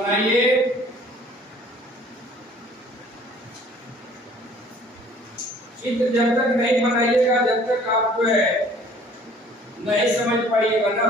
बनाइए। चित्र जब तक नहीं बनाइएगा, जब तक आप जो है नहीं समझ पाइएगा ना।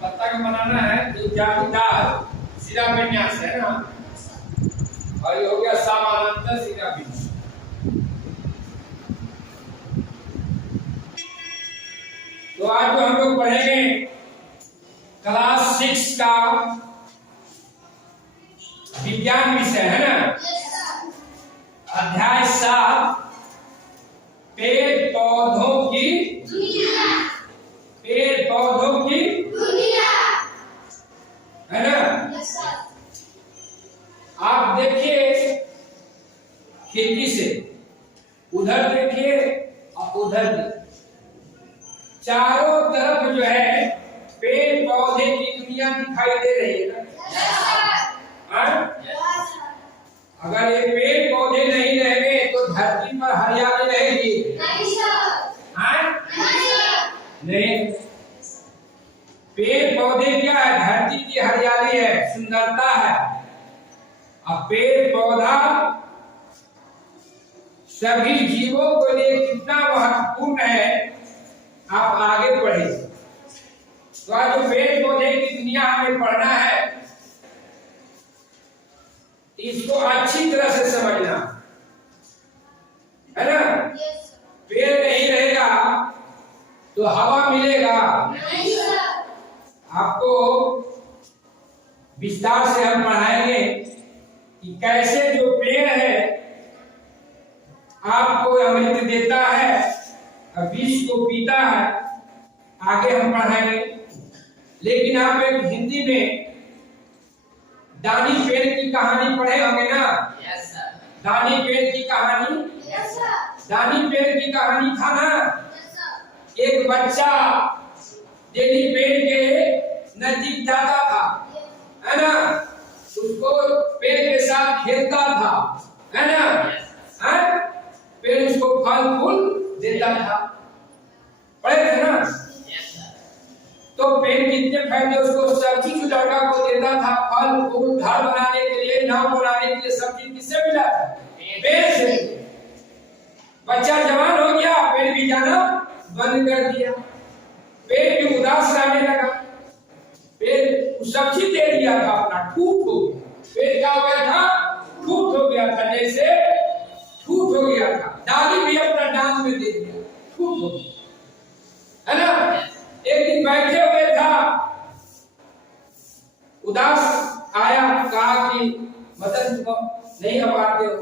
पत्ता का बनाना है तो जालीदार सिरा विन्यास है ना, और ये हो गया समानांतर सिरा विन्यास। तो आज जो हम लोग पढ़ेंगे क्लास 6 का विज्ञान विषय है ना, अध्याय 7 पेड़ पौधों की दुनिया। पेड़ पौधों की दुनिया है ना। आप देखिए खिड़की से, उधर देखिए और उधर देखिए, चारों तरफ जो है पेड़ पौधे की दुनिया दिखाई दे रही है ना। अगर ये पेड़ पौधे नहीं रहेंगे तो धरती पर हरियाली रहेगी? नहीं। पेड़ पौधे क्या है? धरती की हरियाली है, सुंदरता है। अब पेड़ पौधा सभी जीवों के लिए कितना महत्वपूर्ण है, आप आगे पढ़े। तो आज जो पेड़ पौधे की दुनिया हमें पढ़ना है, इसको अच्छी तरह से समझना है ना। पेड़ नहीं रहेगा तो हवा मिलेगा? आपको विस्तार से हम पढ़ाएंगे कि कैसे जो पेड़ है आपको अमृत देता है और विष को पीता है, आगे हम पढ़ाएंगे। लेकिन आप एक हिंदी में दानी पेड़ की कहानी पढ़े होंगे ना? Yes sir. दानी पेड़ की कहानी? Yes sir. दानी पेड़ की कहानी था ना? Yes sir. एक बच्चा दानी पेड़ के नजदीक जाता था, है ना, उसको पेड़ के साथ खेलता था, है ना, है? पेड़ उसको फल फूल देता था, पढ़े थे ना? तो पेड़ कितने फायदे उसको, सब्जी जो लड़का को देता था, फल फूल, घर बनाने के लिए, नाव बनाने के लिए, सब चीज किससे मिला था? पेड़ से। बच्चा जवान हो गया, पेड़ भी जाना बंद कर दिया, पेड़ भी उदास रहने लगा, पेड़ सब्जी दे दिया था अपना, ठूठ हो गया। पेड़ क्या हो गया था? ठूठ हो गया था, जैसे ठूठ हो गया था। डाली भी अपना डांस में दे दिया, ठूठ हो गया, है ना। एक दिन बैठे हुए था, उदास आया, कहा कि मदन तुम नहीं हम आते हो।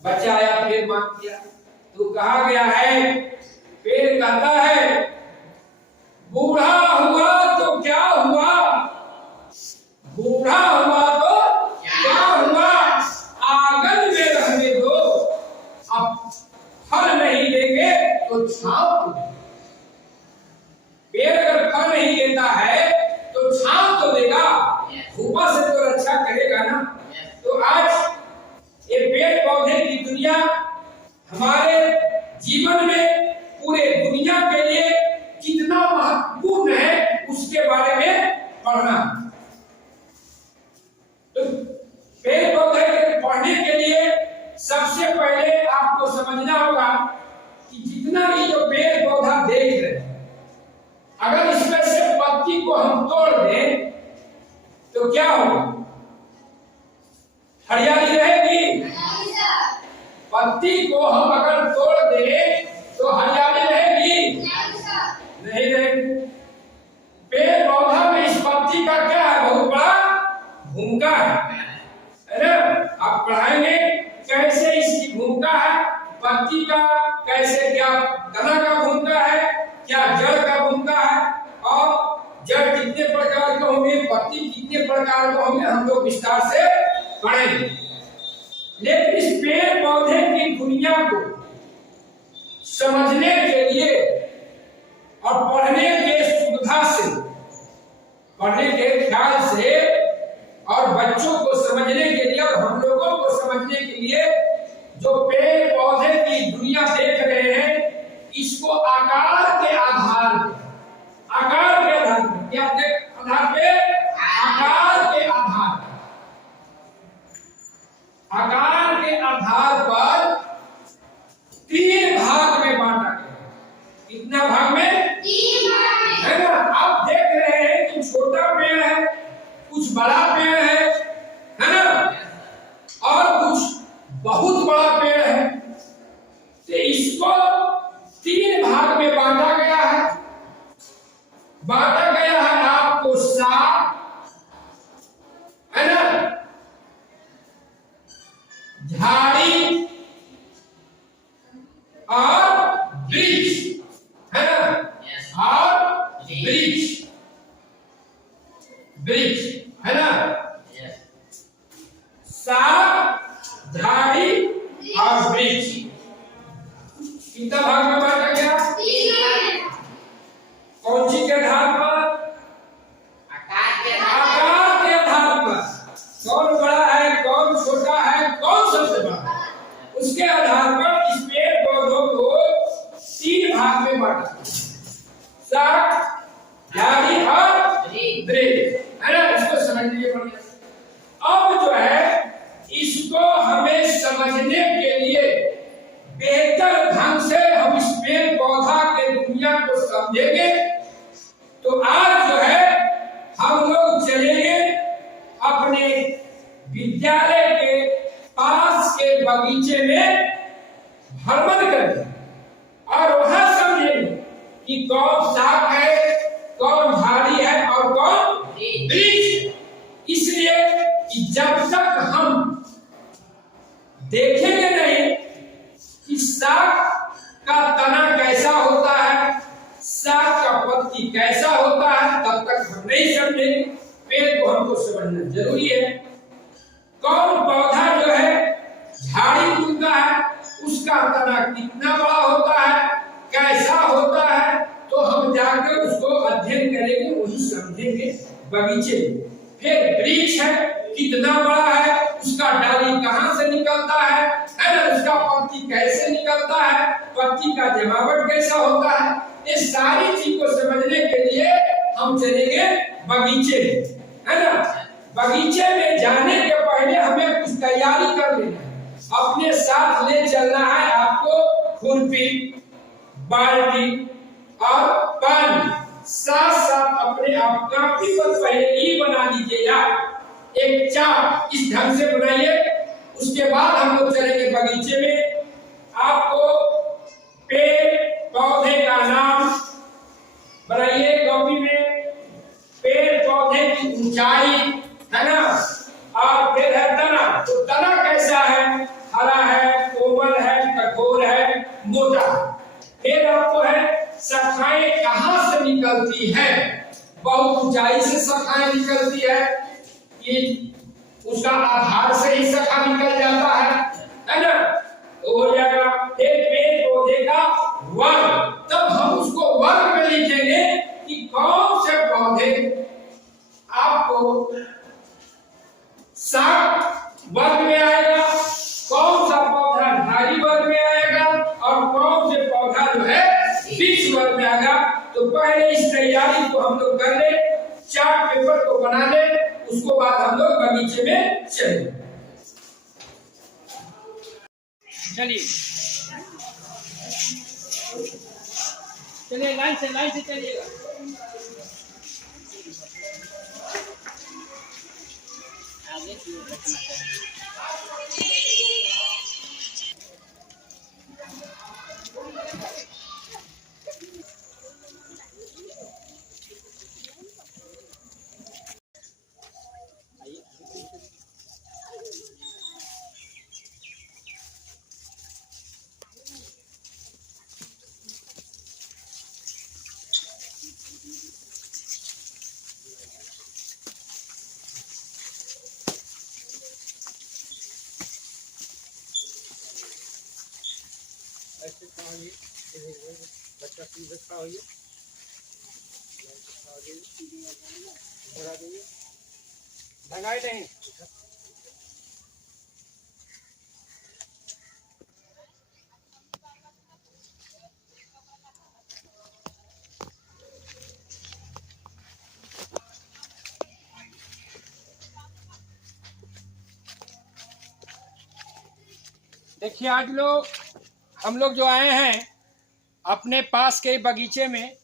बच्चा आया, पेड़ मांग किया, तो कहा गया है, पेड़ कहता है बूढ़ा हुआ तो क्या हुआ, बूढ़ा हुआ तो क्या हुआ, आंगन में रहने दो, अब फल नहीं देंगे तो छांव दो। पेड़ अगर फल नहीं देता है तो छांव तो देगा, धूप से तो रक्षा करेगा ना। तो आज ये पेड़ पौधे की दुनिया हमारे जीवन में, पूरे दुनिया के लिए कितना महत्वपूर्ण है, उसके बारे में पढ़ना। तो पेड़ पौधे पढ़ने के लिए सबसे पहले आपको समझना होगा कि जितना भी जो पेड़ पौधा देख रहे हैं, अगर इसमें से पत्ती को हम तोड़ दें तो क्या होगा? हरियाली रहेगी? पत्ती को हम अगर तोड़ दें तो हरियाली रहेगी? नहीं रहेगी। पेड़ पौधा में इस पत्ती का क्या है? बहुत बड़ा भूमिका है ना। आप पढ़ाएंगे कैसे लेकिन इस पेड़ पौधे की दुनिया को समझने के लिए और पढ़ने के सुविधा से, पढ़ने के ख्याल से और बच्चों को समझने के लिए और हम लोगों को समझने के लिए जो पेड़ पौधे की दुनिया देख रहे हैं, इसको आकार के आधार पर, आकार के आधार पर, क्या आधार पे? आकार के आधार, आकार के आधार पर 3 भाग में बांटा गया। कितना भाग में? 3 भाग में, है ना? आप देख रहे हैं कि छोटा पेड़ है, कुछ बड़ा पेड़ है ना? और कुछ बहुत बड़ा पेड़ है। तो इसको 3 भाग में बांटा गया है। बांटा गया है आपको शाख, है ना, झाड़ी और वृक्ष, है ना? और वृक्ष, वृक्ष, है ना? शाख, झाड़ी और वृक्ष। कितना भाग में बांटा गया? कौन सी के आधार पर? आकार के आधार पर। कौन बड़ा है, कौन छोटा है, कौन सबसे बड़ा है, उसके आधार पर इस पेड़ पौधों को 3 भाग में बांटा। शाख, झाड़ी और वृक्ष, है ना? इसको समझ लीजिए बढ़िया। अब जो है इसको हमें समझने के लिए बेहतर ढंग से हम इस पेड़ पौधा के दुनिया को समझेंगे। तो आज जो है हम लोग चलेंगे अपने विद्यालय के पास के बगीचे में भ्रमण करेंगे और वहां समझेंगे कि कौन शाख है, कौन झाड़ी है और कौन वृक्ष। इसलिए कि जब तक हम देखेंगे नहीं कि शाख का तना कैसा होता है, शाख का पत्ती कैसा होता है, तब तक हम नहीं समझेंगे। पेड़ को हमको समझना जरूरी है। कौन पौधा जो है झाड़ी कुल का है, उसका तना कितना बड़ा होता है, कैसा होता है, तो हम जाकर उसको अध्ययन करेंगे, वही समझेंगे बगीचे में। फिर वृक्ष है, कितना बड़ा है, उसका डाली कहां से निकलता है ना? उसका पत्ती कैसे निकलता है, पत्ती का जमावट कैसा होता है, ये सारी चीज को समझने के लिए हम चलेंगे बगीचे में, है ना? बगीचे में जाने के पहले हमें कुछ तैयारी कर लेना है। अपने साथ ले चलना है आपको खुरपी, बाल्टी और पानी। साथ साथ अपने आप कापी पर पहले ई बना लीजिए या एक चार्ट इस ढंग से बनाइए। उसके बाद हम लोग चलेंगे बगीचे में। आपको पेड़ पौधे का नाम बनाइए कॉपी में, पेड़ पौधे की ऊंचाई, है ना? और फिर है तना, तो तना कैसा है, हरा है, कोमल है, कठोर है, मोटा। फिर आपको है शाखाएं कहां से निकलती है, बहुत ऊंचाई से शाखाएं निकलती है कि उसका आधार से ही शाखा निकल जाता है ना? तो हो जाएगा। फिर पेड़ पौधे का वर्ग, तब हम उसको वर्ग में लिखेंगे कि कौन से पौधे आपको शाख वर्ग में आएगा, कौन सा पौधा झाड़ी वर्ग में आएगा और कौन से पौधा जो है वृक्ष वर्ग में आएगा। तो पहले इस तैयारी को हम लोग कर ले, चार्ट पेपर को बना ले, उसको बाद हम लोग बगीचे में चले। चलिए चलिए, लाइन से चलिएगा। बच्चा सीधे खड़ा होइए, भगाई नहीं। देखिए आज हम लोग जो आए हैं अपने पास के बगीचे में,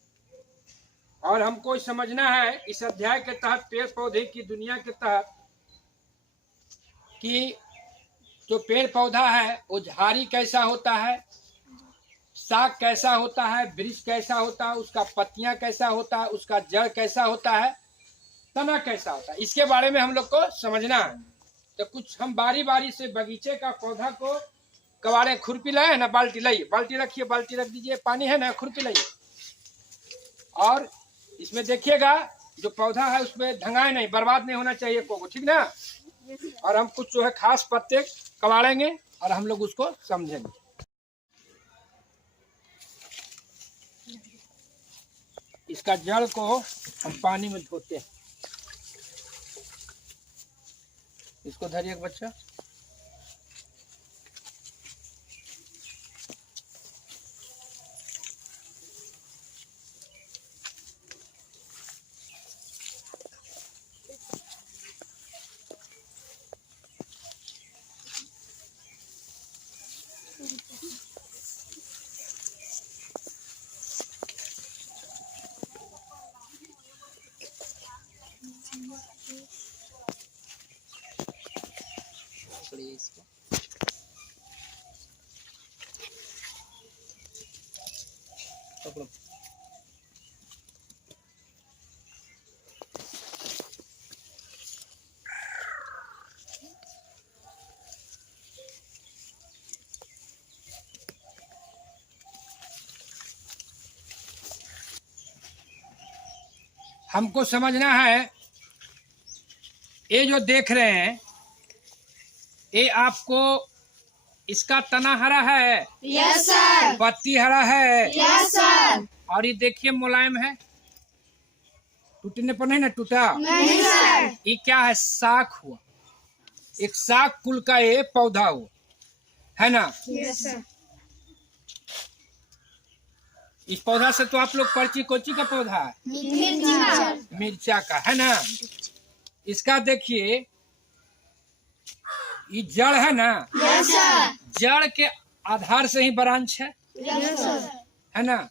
और हमको समझना है इस अध्याय के तहत, पेड़ पौधे की दुनिया के तहत, कि जो पेड़ पौधा है वो झाड़ी कैसा होता है, साग कैसा होता है, वृक्ष कैसा होता है, उसका पत्तियां कैसा होता है, उसका जड़ कैसा होता है, तना कैसा होता है, इसके बारे में हम लोग को समझना है। तो कुछ हम बारी बारी से बगीचे का पौधा को कबाड़े, खुरपी लाए ना, बाल्टी लाइए, बाल्टी रखिए, बाल्टी रख दीजिए, पानी है ना, खुरपी लाइए, और इसमें देखिएगा जो पौधा है उसमें ढंगाए नहीं, बर्बाद नहीं होना चाहिए को, ठीक ना। और हम कुछ जो है खास पत्ते कबाड़ेंगे और हम लोग उसको समझेंगे। इसका जड़ को हम पानी में धोते हैं। इसको धरिए बच्चा। हमको समझना है, ये जो देख रहे हैं ये आपको, इसका तना हरा है, यस सर, पत्ती हरा है, यस सर, और ये देखिए मुलायम है, टूटने पर नहीं ना टूटा, नहीं सर, ये क्या है, साख हुआ, एक साख कुल का ये पौधा हुआ, है ना। Yes sir. इस पौधा से तो आप लोग पर्ची कोची का पौधा है, मिर्चा का, है ना। इसका देखिए ये जड़ है ना, यस सर, जड़ के आधार से ही ब्रांच है, यस सर, है ना।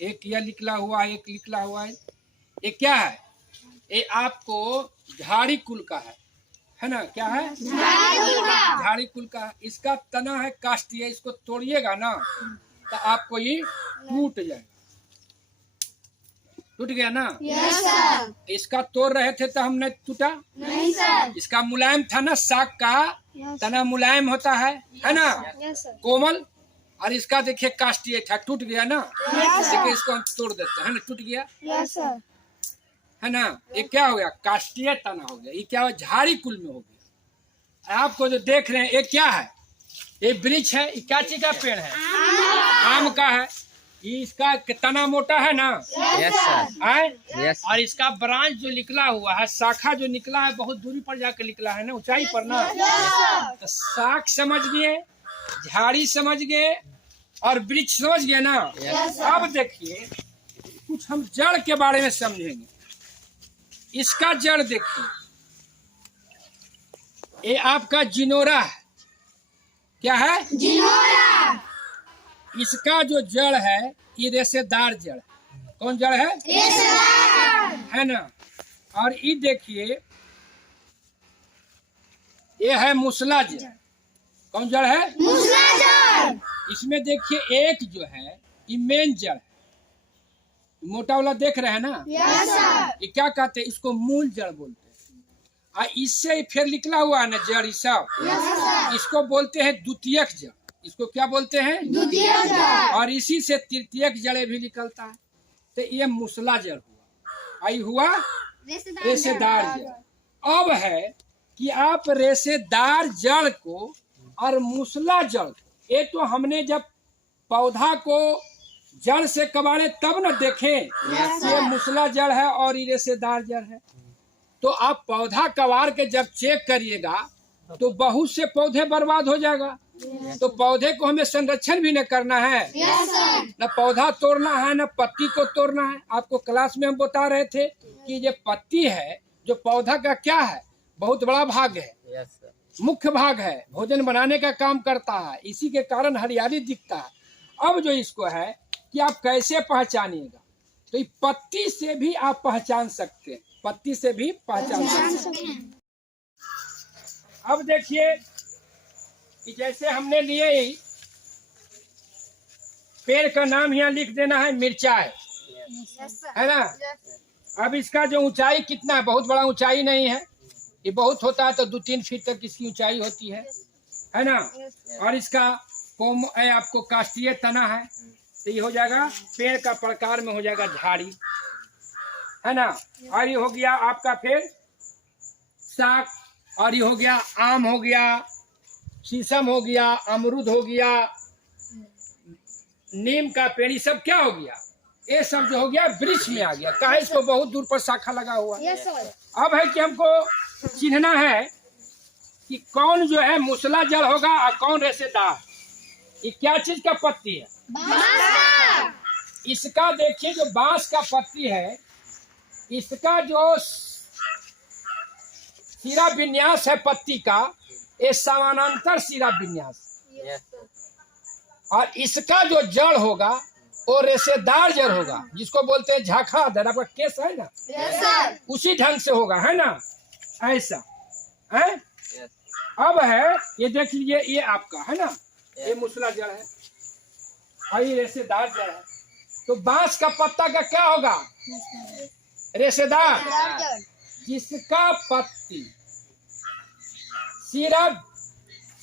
एक यह निकला हुआ, एक निकला हुआ है, ये क्या है, ये आपको झाड़ी कुल का है ना, क्या है, झाड़ी कुल का। इसका तना है काष्ठीय, इसको तोड़िएगा ना तो आपको ये टूट जाएगा, टूट गया ना। यस सर, इसका तोड़ रहे थे तो हमने टूटा नहीं सर, इसका मुलायम था ना, साग का तना मुलायम होता है ना, यस सर, कोमल। और इसका देखिए काष्ठीय था, टूट गया ना, देखिए इसको हम तोड़ देते हैं ना, टूट गया, यस सर, है ना। ये क्या हो गया, काष्ठीय तना हो गया, ये क्या हो, झाड़ी कुल में हो गया। आपको जो देख रहे हैं ये क्या है, ये वृक्ष है, ये क्या चीज का पेड़ है, आम का है। ये इसका तना मोटा है ना, यस सर, यस। और इसका ब्रांच जो निकला हुआ है, शाखा जो निकला है, बहुत दूरी पर जाकर निकला है ना, ऊंचाई पर ना। तो शाख समझ गए, झाड़ी समझ गए, और वृक्ष समझ गए ना। अब देखिए कुछ हम जड़ के बारे में समझेंगे। इसका जड़ देखिए, ये आपका जिनोरा है, क्या है, जिनोरा, इसका जो जड़ है ये रेशेदार जड़ है। कौन जड़ है, रेशेदार, है ना। और ये देखिए ये है मूसला जड़। कौन जड़ है, मूसला जड़, इसमें देखिए एक जो है ये मेन जड़ है, मोटा वाला देख रहे हैं ना, यस सर, ये क्या कहते हैं, इसको मूल जड़ बोलते हैं। और इससे फिर निकला हुआ है ना जड़, ये सब, इसको बोलते हैं द्वितीयक जड़। इसको क्या बोलते हैं, द्वितीयक जड़, और इसी से तृतीयक जड़े भी निकलता है। तो ये मूसला जड़ हुआ, आई हुआ रेशेदार जड़। अब है कि आप रेशेदार जड़ को और मूसला जड़, ये तो हमने जब पौधा को जड़ से कबाड़े तब न देखें ये मुसला जड़ है और ये रेशेदार जड़ है। तो आप पौधा कबाड़ के जब चेक करिएगा तो बहुत से पौधे बर्बाद हो जाएगा। तो पौधे को हमें संरक्षण भी न करना है, न पौधा तोड़ना है, न पत्ती को तोड़ना है। आपको क्लास में हम बता रहे थे कि ये पत्ती है जो पौधा का क्या है, बहुत बड़ा भाग है, मुख्य भाग है, भोजन बनाने का काम करता है, इसी के कारण हरियाली दिखता है। अब जो इसको है कि आप कैसे पहचानिएगा, तो ये पत्ती से भी आप पहचान सकते हैं, पत्ती से भी पहचान सकते हैं। अब देखिए कि जैसे हमने लिए पेड़ का नाम यहाँ लिख देना है, मिर्चाई, है ना। अब इसका जो ऊंचाई कितना है, बहुत बड़ा ऊंचाई नहीं है, ये बहुत होता है तो 2-3 फीट तक इसकी ऊंचाई होती है ना। और इसका आपको काष्ठीय तना है, तो ये हो जाएगा पेड़ का प्रकार में हो जाएगा झाड़ी, है ना। और ये हो गया आपका फिर साग, और ये हो गया आम, हो गया शीशम, हो गया अमरूद, हो गया नीम का पेड़, सब क्या हो गया, ये सब जो हो गया वृक्ष में आ गया। कहा इसको बहुत दूर पर शाखा लगा हुआ है। अब है कि हमको चिन्हना है कि कौन जो है मुसला जड़ होगा और कौन रेशेदार। ये क्या चीज का पत्ती है? इसका देखिए जो बांस का पत्ती है, इसका जो सिरा विन्यास है पत्ती का, ये समानांतर सिरा विन्यास, और इसका जो जड़ होगा वो रेशेदार जड़ होगा, जिसको बोलते हैं झाखा दर। आपका केस है ना, उसी ढंग से होगा, है ना, ऐसा है। अब है ये देख लीजिए, ये आपका है ना, ये मुसला जड़ है और ये रेशेदार जड़ है। तो बांस का पत्ता का क्या होगा? रेशेदार। जिसका पत्ती सिरा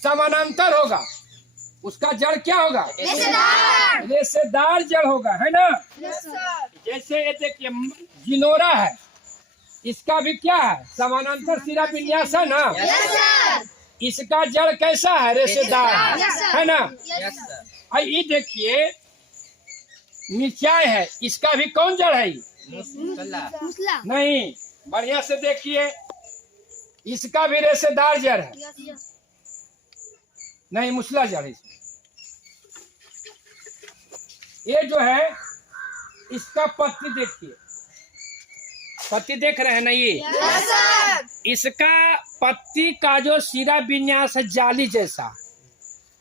समानांतर होगा उसका जड़ क्या होगा? रेशेदार जड़ होगा, है ना। जैसे ये देखिए जिनोरा है, इसका भी क्या है? समानांतर सिरा विन्यास है ना। इसका जड़ कैसा है? रेशेदार है ना। और ये देखिए मिर्चाई है, इसका भी कौन जड़ है? नहीं, बढ़िया से देखिए, इसका भी रेशेदार जड़ है, नहीं मुसला जड़ है। ये जो है इसका पत्ती देखिए, पत्ती देख रहे हैं ना, ये इसका पत्ती का जो सिरा विन्यास है जाली जैसा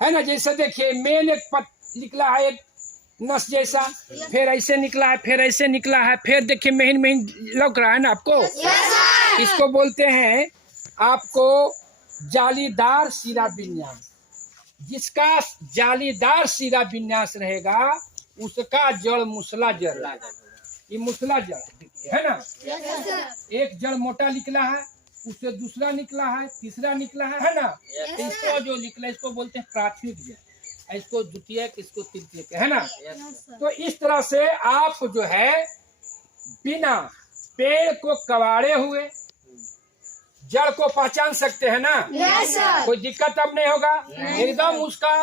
है ना। जैसे देखिए मेन एक निकला है, एक नस जैसा, फिर ऐसे निकला है, फिर ऐसे निकला है, फिर देखिए महीन महीन लग रहा है ना आपको। इसको बोलते हैं आपको जालीदार सिरा विन्यास। जिसका जालीदार सिरा विन्यास रहेगा उसका जड़ मुसला जड़, ये मुसला जड़ है ना। एक जड़ मोटा निकला है, उससे दूसरा निकला है, तीसरा निकला है ना। इसको जो निकला इसको बोलते हैं प्राथमिक जड़, इसको द्वितीयक, इसको तृतीयक, है ना। तो इस तरह से आप जो है बिना पेड़ को कबाड़े हुए जड़ को पहचान सकते हैं ना। कोई दिक्कत अब नहीं होगा, एकदम उसका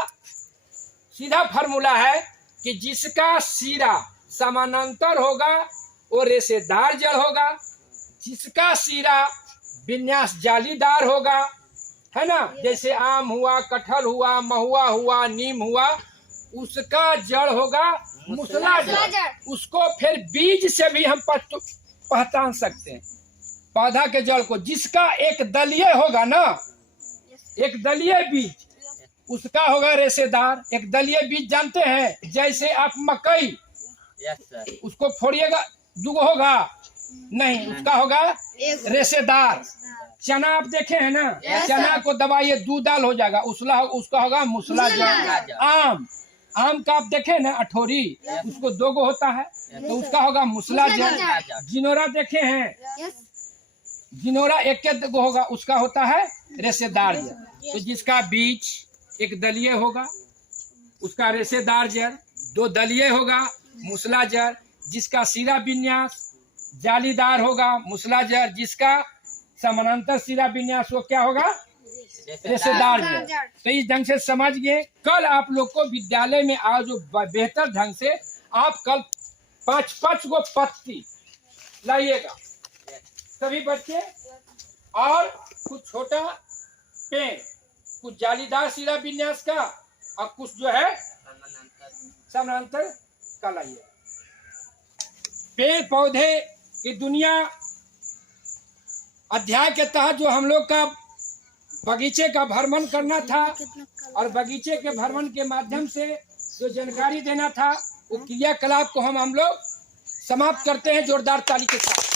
सीधा फार्मूला है कि जिसका सिरा समानांतर होगा वो रेशेदार जड़ होगा, जिसका सिरा विन्यास जालीदार होगा, है ना। जैसे आम हुआ, कटहल हुआ, महुआ हुआ, नीम हुआ, उसका जड़ होगा मुसला जड़। उसको फिर बीज से भी हम पहचान सकते हैं, पौधा के जड़ को। जिसका एक दलीय होगा ना, एक दलीय बीज, उसका होगा रेशेदार। एक दलीय बीज जानते हैं, जैसे आप मकई, उसको फोड़िएगा दुगो होगा नहीं, उसका होगा रेशेदार। चना आप देखे हैं ना, चना को दबाइए 2 दाल हो जाएगा, उसका होगा मुसला जड़। आम का आप देखे ना अठोरी, उसको 2 गो होता है तो उसका होगा मुसला जड़। जिनोरा देखे हैं, जिनोरा 1 गो होगा, उसका होता है रेशेदार जड़। तो जिसका बीज एक दलीय होगा उसका रेशेदार जड़, 2 दलीय होगा मुसला जड़। जिसका सिरा विन्यास जालीदार होगा मुसला जड़, जिसका समानांतर सिरा विन्यास वो क्या होगा? रेशेदार जड़। तो इस ढंग से समझ गए। कल आप लोग को विद्यालय में आओ जो बेहतर ढंग से आप कल 5-5 गो पत्ती लाइएगा सभी बच्चे, और कुछ छोटा पेड़, कुछ जालीदार शिला विन्यास का और कुछ जो है समानांतर का लाइए। पेड़ पौधे की दुनिया अध्याय के तहत जो हम लोग का बगीचे का भ्रमण करना था और बगीचे के भ्रमण के माध्यम से जो जानकारी देना था वो क्रियाकलाप को हम लोग समाप्त करते हैं जोरदार ताली के साथ।